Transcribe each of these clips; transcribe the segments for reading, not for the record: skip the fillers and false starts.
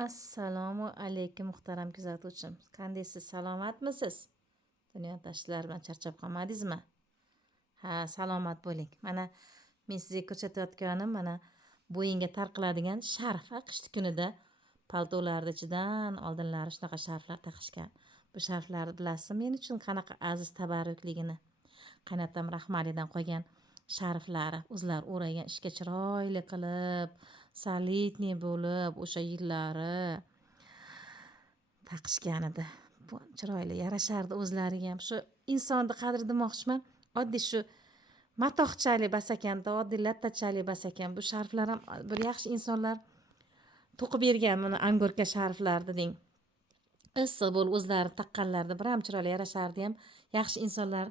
Assalomu alaykum muhtaram kuzatuvchim. Qandaysiz? Salomatmisiz? Dunyodoshilar bilan charchab qolmadingizmi? Ha, salomat bo'ling. Mana men sizga ko'rsatayotganim mana bo'yinga tarqaladigan sharf, qishki kunida paltolarni ichidan oldinlari shunaqa sharflar taqishgan. Bu sharflarni bilasizmi men uchun qanaqa aziz tabarrukligini. Qaynotam rahmalidan qolgan sharflari, o'zlari o'ragan ishga chiroyli qilib, solidniy bo'lib o'sha yillari taqishgan edi. Bu chiroyli yarashardi o'zlariga ham. Shu insonni qadri demoqchiman. Oddiy shu matohchalik bas ekanda, oddiy lattachalik bas ekan. Bu sharflar ham bir yaxshi insonlar to'qib bergan buni angorka sharflarni deng. Issiq bo'lib o'zlari taqqanlarida bir ham chiroyli yarashardi ham. Yaxshi insonlar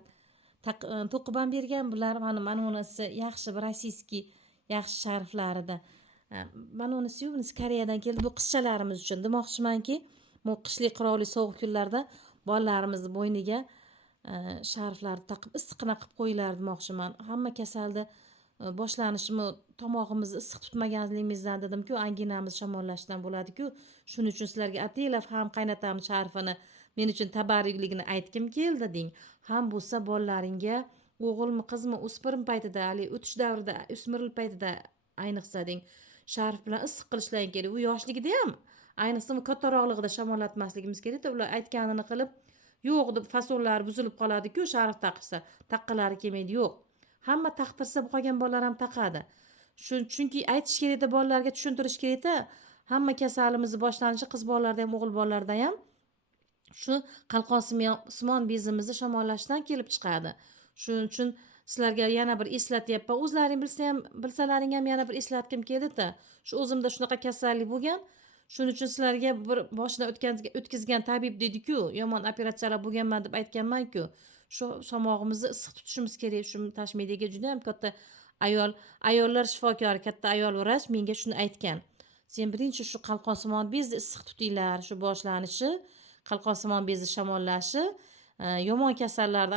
to'qib ham bergan bular. Mana bunisi yaxshi bir rossiyskiy yaxshi sharflarida. Mana bunisi Koreyadan keldi. Bu qizchalarimiz uchun demoqchimanki, bu qishli qirovli sovuq kunlarda bolalarimizni bo'yniga sharflarni taqib issiqqina qilib qo'yinglar demoqchiman. Hamma kasalda boshlanishimi tomog'imizni issiq tutmaganligimizdan dedim-ku, anginamiz shamollashdan bo'ladi-ku. Shuning uchun sizlarga ataylab ham qaynatamni sharfini men uchun tabarrukligini aytkim keldi deng. Ham bo'lsa bolalaringga o'g'ilmi, qizmi, o'spirin paytida, hali o'tish davrida, o'smirlik paytida ayniqsa deng, sharf bilan issiq qilishlaring kerak. U yoshligida ham ayniqsa kattaroqligida shamollatmasligimiz kerak. Ular aytganini qilib, yo'q deb fasonlari buzilib qoladi-ku, sharf taqishsa, taqqalari kelmaydi, yo'q. Hamma taqtirsa qolgan bolalar ham taqadi. Chunki aytish kerakda, bolalarga tushuntirish kerakda, hamma kasalimizni boshlanishi qiz bolalarda ham, o'g'il bolalarda ham shu qalqonsimon bezimizni shamollashdan kelib chiqadi. Shuning uchun sizlarga yana bir eslatyapman. O'zlaring bilsalaring ham yana bir eslatkim keldi-da. Shu o'zimda shunaqa kasallik bo'lgan. Shuning uchun sizlarga bir boshidan o'tkazgan tabib dedi-ku, yomon operatsiyalar bo'lganman deb aytganman-ku. Shu tomog'imizni issiq tutishimiz kerak. Shu tashmediga juda ham katta ayollar shifokori, katta ayol vrach menga shuni aytgan. Sen birinchi shu qalqonsimon bezni issiq tutinglar, shu boshlanishi, qalqonsimon bezni shamollashi, yomon kasallarni,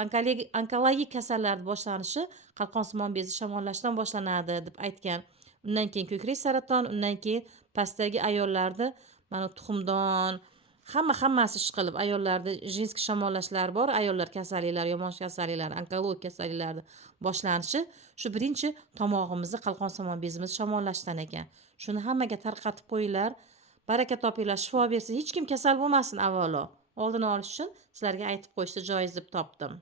onkologik kasallarni boshlanishi qalqonsimon bezni shamollashdan boshlanadi deb aytgan. Undan keyin ko'krak saraton, undan keyin pastdagi ayollarda mana tuxumdon, hammasi ish qilib, ayollarda jinskiy shamollashlar bor, ayollar kasalliklari, yomon kasalliklar, onkologik kasalliklarni boshlanishi shu birinchi tomog'imizni, qalqonsimon bezimizni shamollashdan ekan. Shuni hammaga tarqatib qo'yinglar. Baraka topinglar, shifo bersin. Hech kim kasal bo'lmasin avvalo. Oldini olish uchun sizlarga aytib qo'yishni joiz deb topdim.